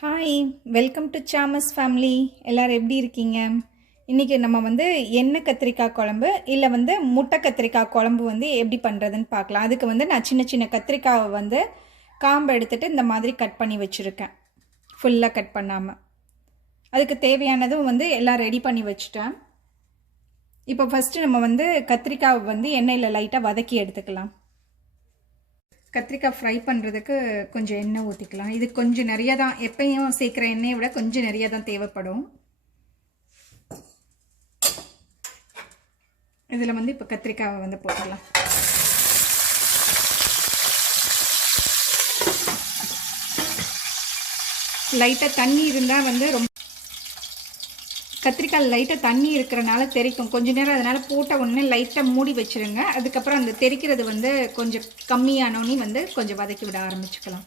Hi, welcome to Sam's family. எல்லோரும் எப்படி இருக்கீங்க? இன்றைக்கி நம்ம எண்ணெய் கத்திரிக்காய் குழம்பு இல்லை முட்டை கத்திரிக்காய் குழம்பு எப்படி பண்ணுறதுன்னு பார்க்கலாம். அதுக்கு நான் சின்ன சின்ன கத்திரிக்காவை காம்பை எடுத்துகிட்டு இந்த மாதிரி கட் பண்ணி வச்சுருக்கேன், ஃபுல்லாக கட் பண்ணாமல். அதுக்கு தேவையானதும் எல்லாம் ரெடி பண்ணி வச்சுட்டேன். இப்போ ஃபஸ்ட்டு நம்ம கத்திரிக்காவை எண்ணெயில் லைட்டாக வதக்கி எடுத்துக்கலாம். கத்திரிக்காய் ஃப்ரை பண்ணுறதுக்கு கொஞ்சம் எண்ணெய் ஊற்றிக்கலாம். இது கொஞ்சம் நிறைய தான், எப்பயும் சேர்க்குற எண்ணெயை விட கொஞ்சம் நிறைய தான் தேவைப்படும். இதில் இப்போ கத்திரிக்காவை போட்டுடலாம். லைட்டாக தண்ணி இருந்தால் ரொம்ப கத்திரிக்காய் லைட்டாக தண்ணி இருக்கிறனால தெரிக்கும் கொஞ்ச நேரம். அதனால் போட்ட உடனே லைட்டாக மூடி வச்சுருங்க. அதுக்கப்புறம் அந்த தெரிக்கிறது கொஞ்சம் கம்மியானோன்னே கொஞ்சம் வதக்கி விட ஆரம்பிச்சுக்கலாம்.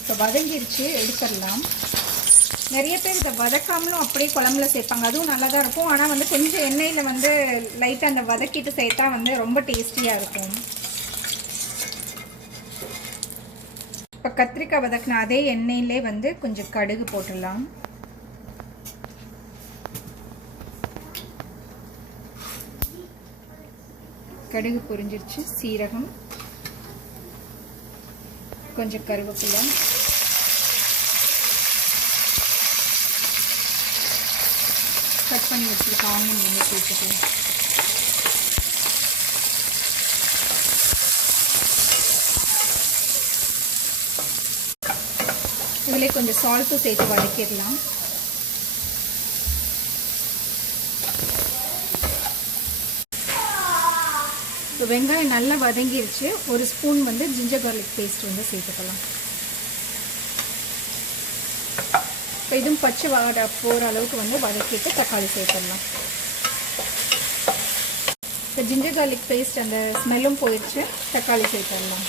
இப்போ வதங்கிருச்சு, எடுத்துடலாம். நிறைய பேர் இதை வதக்காமலும் அப்படியே குழம்புல சேர்ப்பாங்க, அதுவும் நல்லா தான் இருக்கும். ஆனால் கொஞ்சம் எண்ணெயில் லைட்டாக அந்த வதக்கிட்டு சேர்த்தா ரொம்ப டேஸ்டியாக இருக்கும். இப்போ கத்திரிக்காய் வதக்கின அதே எண்ணெயிலே கொஞ்சம் கடுகு போட்டுடலாம். கடுகு பொரிஞ்சிருச்சு. சீரகம், கொஞ்சம் கருவேப்பிலை, கட் பண்ணி வச்சுருக்க ஆனியன் சேர்த்துக்கலாம். இதில் கொஞ்சம் சால்ட்டும் சேர்த்து வதக்கிடலாம். இப்போ வெங்காயம் நல்லா வதங்கிருச்சு. ஒரு ஸ்பூன் ஜிஞ்சர் கார்லிக் பேஸ்ட் சேர்த்துக்கலாம். இப்போ இதுவும் பச்சை வாடை போகிற அளவுக்கு வதக்கிட்டு தக்காளி சேர்த்துடலாம். இப்போ ஜிஞ்சர் கார்லிக் பேஸ்ட் அந்த ஸ்மெல்லும் போயிடுச்சு, தக்காளி சேர்த்துடலாம்.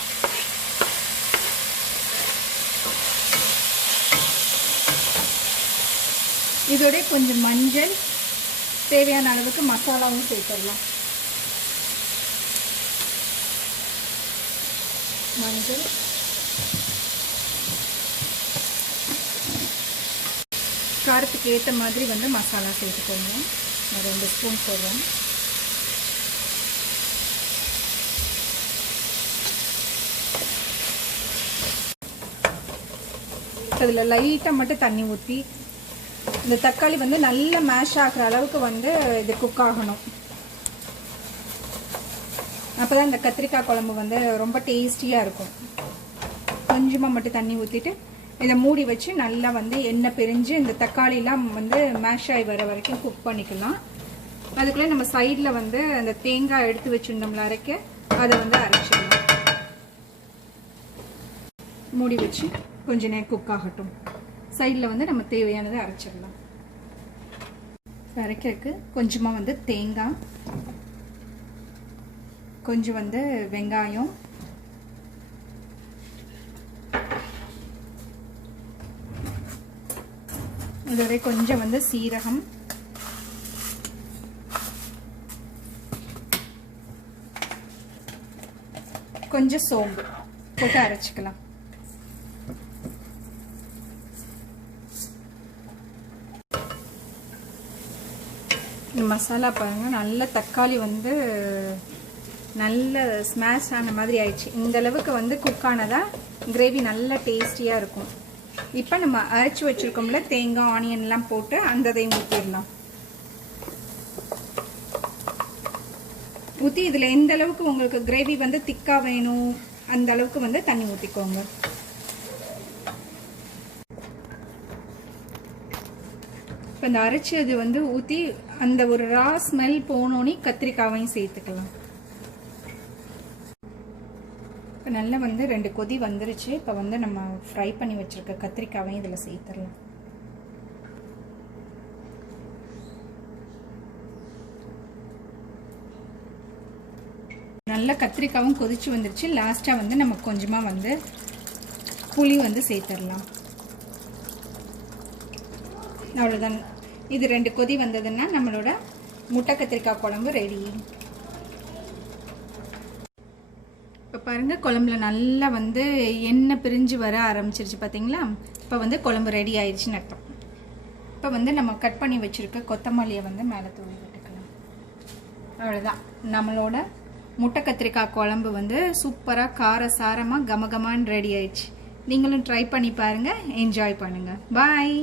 இதோட கொஞ்சம் மஞ்சள், தேவையான அளவுக்கு மசாலாவும் சேர்த்துடலாம். மஞ்சள், காரத்துக்கு ஏற்ற மாதிரி மசாலா சேர்த்துக்கோங்க. நான் 2 ஸ்பூன் போடுறேன். அதில் லைட்டாக மட்டும் தண்ணி ஊற்றி இந்த தக்காளி நல்லா மேஷ் ஆகிற அளவுக்கு இது குக் ஆகணும். அப்போ தான் இந்த கத்திரிக்காய் குழம்பு ரொம்ப டேஸ்டியாக இருக்கும். கொஞ்சமாக மட்டும் தண்ணி ஊற்றிட்டு இதை மூடி வச்சு நல்லா எண்ணெய் பிரிஞ்சு இந்த தக்காளிலாம் மேஷ் ஆகி வர வரைக்கும் குக் பண்ணிக்கலாம். அதுக்குள்ளே நம்ம சைடில் அந்த தேங்காய் எடுத்து வச்சுருந்தோம்ல அரைக்க, அதை அரைச்சிடலாம். மூடி வச்சு கொஞ்ச நேரம் குக் ஆகட்டும். சைடில் நம்ம தேவையானதை அரைச்சிடலாம். அரைக்கிறதுக்கு கொஞ்சமாக தேங்காய், கொஞ்சம் வெங்காயம், இதோட கொஞ்சம் சீரகம், கொஞ்சம் சோம்பு போட்டு அரைச்சிக்கலாம். மசாலா பாருங்கள், நல்ல தக்காளி நல்ல ஸ்மாஷ் ஆன மாதிரி ஆயிடுச்சு. இந்த அளவுக்கு குக் ஆனதா கிரேவி நல்ல டேஸ்டியாக இருக்கும். இப்போ நம்ம அரைச்சி வச்சுருக்கோம்ல தேங்காய் ஆனியன்லாம் போட்டு அந்த இதையும் ஊற்றிடலாம். ஊற்றி இதில் எந்த அளவுக்கு உங்களுக்கு கிரேவி திக்காக வேணும் அந்த அளவுக்கு தண்ணி ஊற்றிக்கோங்க. இப்போ இந்த அரைச்சி அது ஊற்றி அந்த ஒரு ரா ஸ்மெல் போனோன்னே கத்திரிக்காவையும் சேர்த்துக்கலாம். இப்போ நல்லா 2 கொதி வந்துருச்சு. இப்போ நம்ம ஃப்ரை பண்ணி வச்சுருக்க கத்திரிக்காவையும் இதில் சேர்த்துடலாம். நல்லா கத்திரிக்காவும் கொதிச்சு வந்துருச்சு. லாஸ்ட்டாக நம்ம கொஞ்சமாக புளி சேர்த்துடலாம். அவ்வளோதான். இது 2 கொதி வந்ததுன்னா நம்மளோட முட்டை கத்திரிக்காய் குழம்பு ரெடி. இப்போ பாருங்கள் குழம்புல நல்லா வந்து எண்ணெய் பிரிஞ்சு வர ஆரம்பிச்சிருச்சு பார்த்தீங்களா. இப்போ வந்து குழம்பு ரெடி ஆயிடுச்சுன்னு அர்த்தம். இப்போ வந்து நம்ம கட் பண்ணி வச்சுருக்க கொத்தமல்லியை வந்து மேலே தூவி விட்டுக்கலாம். அவ்வளோதான், நம்மளோட முட்டை கத்திரிக்காய் குழம்பு வந்து சூப்பராக காரசாரமாக கமகமான்னு ரெடி ஆயிடுச்சு. நீங்களும் ட்ரை பண்ணி பாருங்கள், என்ஜாய் பண்ணுங்கள். பாய்.